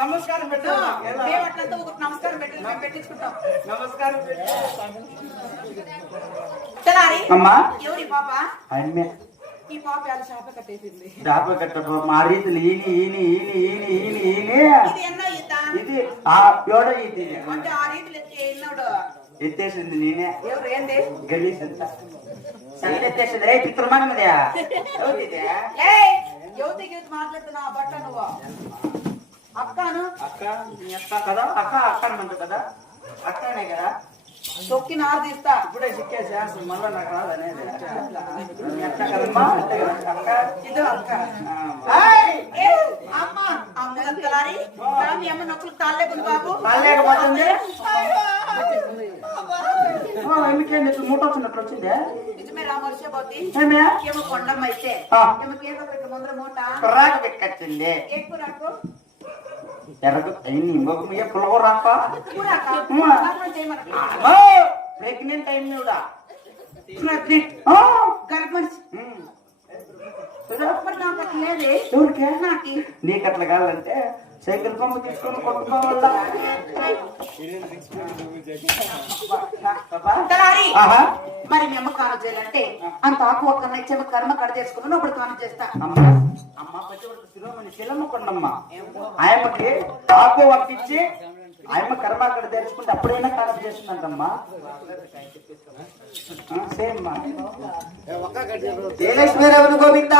నమస్కారం పెట్టు. నమస్కారం పెట్టి పెట్టించుకుంటాం ఎవరి పాప ఈ పాప కట్టేసింది మా రీతిలు ఈని ఈని ఈని ఈని ఈని ఈని ఇది ఎన్నో ఈత ఇది ఆ ఎవడో ఇది అంటే ఆ రీతిలో ఎన్నోడు? ఎత్తేసింది నేనే ఎవరు ఏంది గలీజ్ అంతా సంగతి ఎత్తేసింది రే పిత్రమానమదే ఎవరిది ఏయ్ యువతి యువతి మాట్లాడుతున్నా బట్ట నువ్వు అక్కను అక్క నీ అక్క కదా అక్క అక్క అంట కదా అక్కనే కదా తొక్కి నారు తీస్తా ఇప్పుడే చిక్కేసా అసలు మళ్ళా నాకు రాదు అనేది నీ అక్క కదమ్మా అక్క ఇదో అక్క అమ్మ అమ్మ నొప్పులు తాళ్ళేకుంది బాబు కాలేకపోతుంది ఎందుకేంది ఇట్లా మూట వచ్చినట్లు వచ్చిందే? నిజమే రామర్షపోతి ఏమే? కొండమ్మ అయితే. ముందర మూట పెట్టుకొచ్చింది. ఎక్కువ అయింది ఇంకొక మీద ప్రెగ్నెంట్ అయింది కూడా. ప్రెగ్నెంట్. గర్భమనిషి నీకు అట్లా కావాలంటే సైకిల్ పంపు తీసుకొని కొట్టుకోవాలా తలారి ఆహా. మరి మీ అమ్మ కాను చేయాలంటే అంత ఆకు ఒక్క చెమ కర్మ కడ చేసుకుని అప్పుడు కాను చేస్తా. అమ్మ అమ్మ పచ్చివర్త శిరోమణి శిలమ్మ కొండమ్మ. ఆయమ్మకి ఆకు పట్టించి ఆయమ్మ కర్మ అక్కడ తెరుచుకుంటే అప్పుడైనా కాలం చేస్తుందంటమ్మా. సేమ్ మా. జయలక్ష్మీరవులు గోవింద?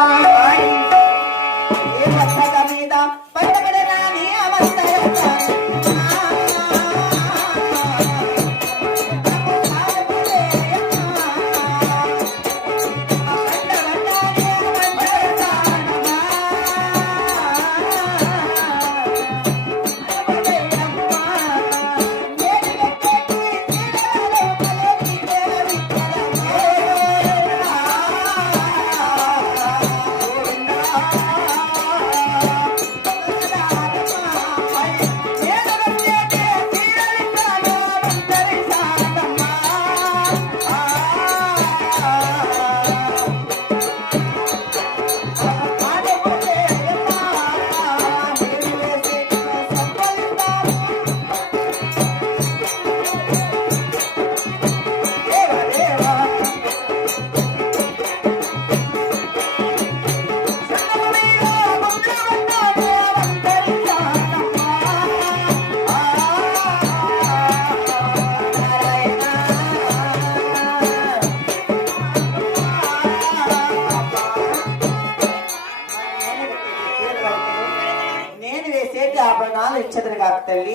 కాక తల్లి.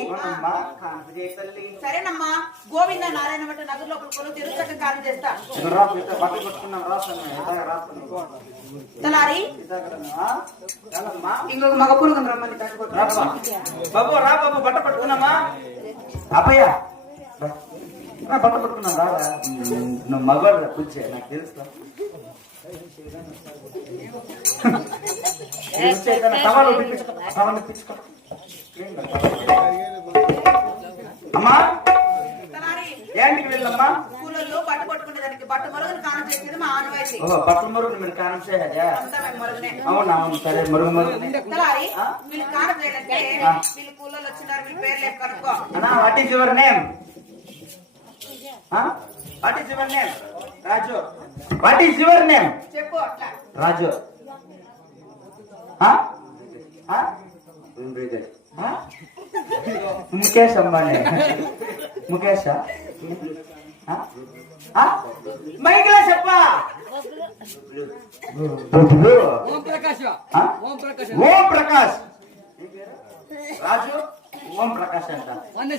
సరేనమ్మా. గోవింద నారాయణ భట్ట నగర్ లోపల కొలు తిరుచక్క కాలం చేస్తా. తలారి. ఇంకొక మగ పురుగు రమ్మని బాబు. రా బాబు బట్ట పట్టుకున్నామా. రా, బట్ట పట్టుకున్నాం రా నువ్వు మగవాడు కూర్చే నాకు తెలుసు. కూర్చో, ఏదైనా అమ్మా? ఏంటికి వెళ్ళమ్మా? స్కూళ్ళల్లో బట్ట పట్టుకునే దానికి బట్ట మరుగును కాలం చేసేది మా ఆనవాయితీ ఓ బట్టలు మరుగు మీరు కారం చేయదా మరుగునే. అవును? అవును సరే మరుగు మరుగు. తలారి వీళ్ళు కారం చేయాలంటే వీళ్ళు కూలలో వచ్చినారు వీళ్ళ పేర్లు ఏం కనుక్కో. అన్నా what is your name what is your name Raju. What is your name చెప్పు అట్లా. రాజు. ఆ? ఆ? ఆ? ముఖేష్ అంబానీ. ముఖేష్? మైకిలా చెప్పా. ఓం ప్రకాశ్. ఆ? ఓం ప్రకాశ్. ఓం ప్రకాష్ రాజు ఓం ప్రకాష్ అంట.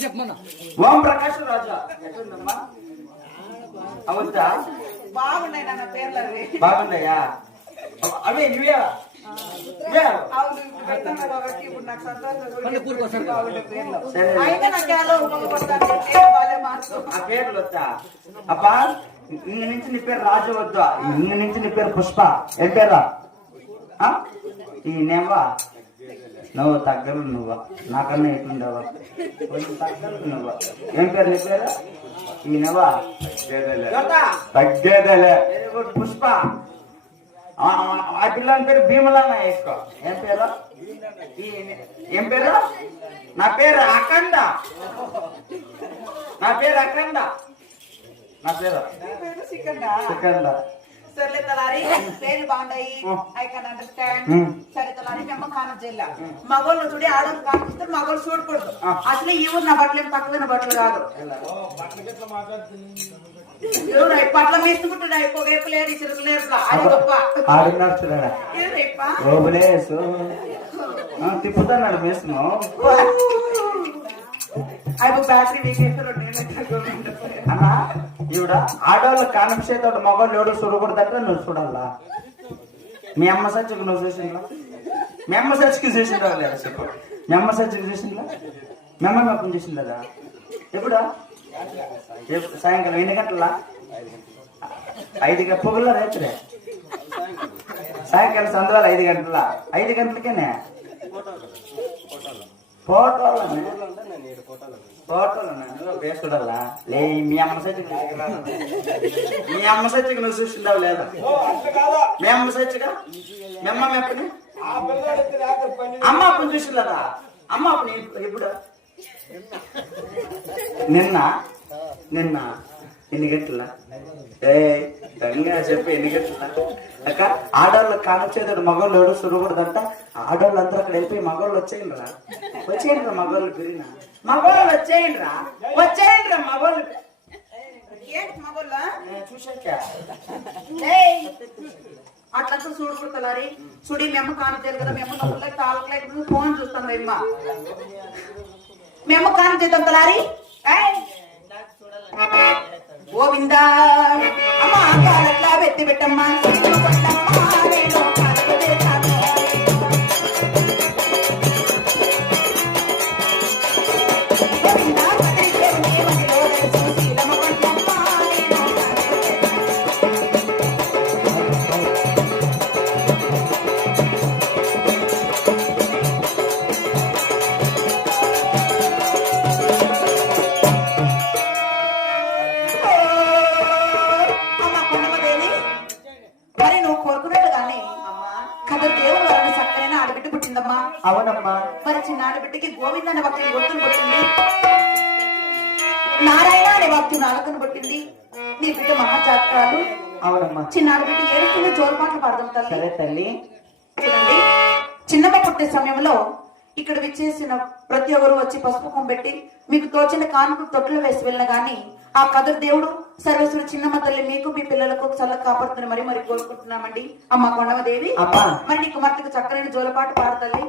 చెప్పమన్నా. ఓం ప్రకాష్ రాజా. ఎట్లుందమ్మా అవుతా? బాగున్నాయి నాన్న పేర్లు అవి బాగున్నాయా? అవే నువ్వే పేరు అబ్బా ఇంక నుంచి నీ పేరు రాజు వద్దా ఇంక నుంచి నీ పేరు పుష్ప ఏం పేరా ఆ? ఈ నేమా నువ్వు తగ్గలు నువ్వు నాకన్నా ఎట్లుండవా కొంచెం తగ్గలు నువ్వు ఏం పేరు నీ పేరు ఈయనవా తగ్గేదలే పుష్ప ఆ, పిల్లని పేరు భీమలన్న వేసుకో. ఏం పేరు? ఏం పేరు? నా పేరు అఖండ. నా పేరు అఖండ. నా పేరు? అఖండ సర్లే తలారి పేరు బాగున్నాయి ఐ కెన్ అండర్స్టాండ్. సరే తలారి మేము కాను జిల్లా మగోళ్ళు చూడి ఆడోళ్ళు కానిస్తారు మగోళ్ళు చూడకూడదు. అసలు ఈ ఊరు నా బట్టలు ఏం తక్కువ బట్టలు కాదు. తిప్పుతున్నాడు అన్న ఈవిడ ఆడవాళ్ళు కానిపించేతో మగవాళ్ళు ఎవడు చూడకూడదంటే నువ్వు చూడాలా? మీ అమ్మ సచ్చికి నువ్వు చూసిందా మీ అమ్మ సచ్చికి చూసిందా మీ అమ్మ సచ్చికి చూసిందా మీ అమ్మ మెప్పం చూసిందా ఎప్పుడు? సాయంకాలం ఎన్ని గంటల? ఐదు గంటల పొగుల్లో రైతులే సాయంకాలం సందువాలు ఐదు గంటల? ఐదు గంటలకేనే? ఫోటోలనే? నువ్వు వేసుకుడల్లా లే మీ అమ్మ సచ్చికి మీ అమ్మ సచ్చికి నువ్వు చూసిందావు లేదా? మీ అమ్మ సచ్చిగా మీ అమ్మ మెప్పని అమ్మ అప్పుడు చూసిందా అమ్మ అప్పుడు ఇప్పుడు నిన్న? నిన్న. ఎన్ని గంటల? ఏ దంగా చెప్పి ఎన్ని గంటల? అక్క ఆడవాళ్ళు కానొచ్చేదాడు మగవాళ్ళు ఎవడు సురకూడదంట ఆడవాళ్ళు అందరూ అక్కడ వెళ్ళిపోయి మగవాళ్ళు వచ్చేయండి రా వచ్చేయండి రా మగవాళ్ళు పెరిగిన మగవాళ్ళు వచ్చేయండి రా వచ్చేయండి రా మగవాళ్ళు! అట్లంతా చూడకూడతారి చూడి మేము కానుతారు కదా మేము నవ్వులే తాళకలేక ఫోన్ చూస్తాం మేమ్మ మేము కాంతితం తలారి. గోవిందా. అమ్మ కాలట్లా వెత్తి పెట్టమ్మా. పుట్టిందమ్మా అవునమ్మా. మరి చిన్న ఆడబిడ్డకి గోవింద అనే భక్తుని గుర్తును పుట్టింది? నారాయణ అనే భక్తుని నాలుకను పుట్టింది? నీ బిడ్డ మహాజాతకాలు? అవునమ్మా. చిన్న ఆడబిడ్డ ఏడుకునే జోరుపాట్లు పాడదాం తల్లి? సరే తల్లి. చూడండి. చిన్నమ్మ పుట్టే సమయంలో ఇక్కడ విచ్చేసిన ప్రతి ఒక్కరు వచ్చి పసుపు పెట్టి మీకు తోచిన కానుక తొట్టులు వేసి వెళ్ళిన గాని ఆ కదర్ దేవుడు సర్వేశ్వరు చిన్నమ్మ తల్లి మీకు మీ పిల్లలకు చల్ల కాపాడుతున్న మరి మరి కోరుకుంటున్నామండి. అమ్మ కొండమదేవి. మరి నీ కుమార్తెకు చక్కనైన జోలపాటు పాడతల్లి